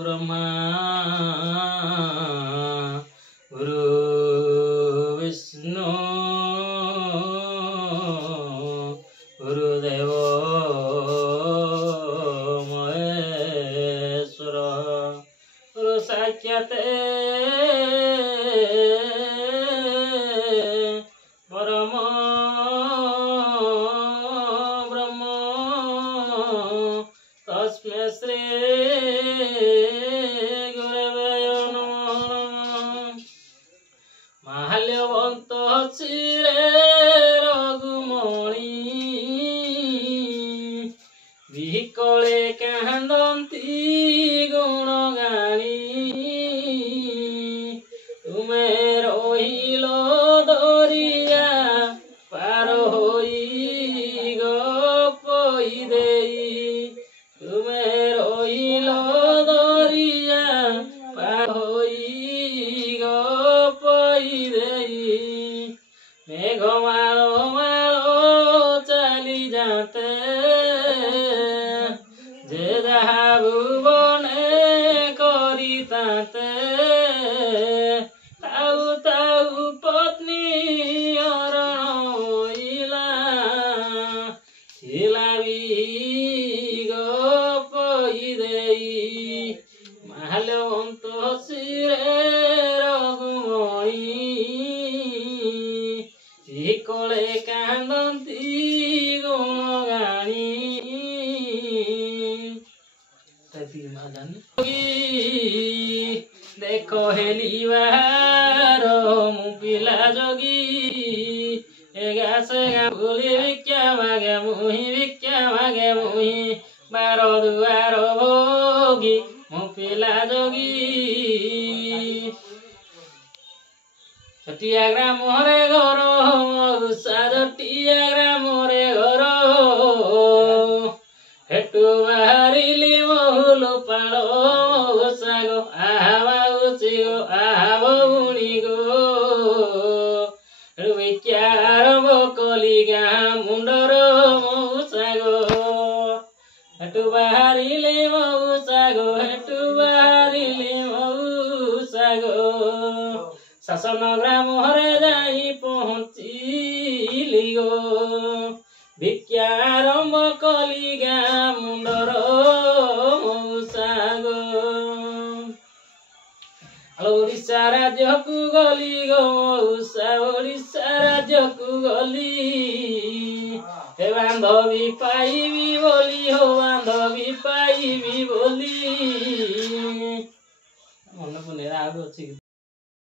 ब्रह्मा गुरु विष्णु गुरुदेव महेश्वर गुरु साक्षात् परम ब्रह्म तस्मै श्री गुरवे नमः। माल्यवंत चिरे रघुमणि विकले कांदंती गुणगाणी तुमे रहिल दरिया पार होई गपई देई तुमे रहिल दरिया पार होई गपई देई मेघ मालो मालो चली जाते जे जहा भुवने करिताते ताऊ ताऊ पत्नी हरण होइला हिलावी गपई देई माल्यवंत चिरे रघुमणि विकले कांदंती गुणगाणी देखो हेलिवार मुपिला जोगी एगा सेगा भूली भिक्षा मागे मुही बारो दुआर भोगी मुपिला जोगी जटिया ग्राम रे घर मौसा जटिया ग्राम रे घर हेटु बाहरिली महुलु पालो मौसा गो आहा बाउची गो आहा बौणी गो विचार बकली गाँ मुंडर मौसा गो हेटु बाहरिली मौसा गो हेटु बाहरिली मौसा गो शासन ग्राम हरे जाई पहुँचिली गो भिक्षारंभ कली गाँ मुंडर मौसा गो ओडिशा राज्य को गली गो मौसा ओडिशा राज्य को गली हे बांधवी पाइबी बोली हो बांधवी पाइबी बोली मन पुने आगो अछि।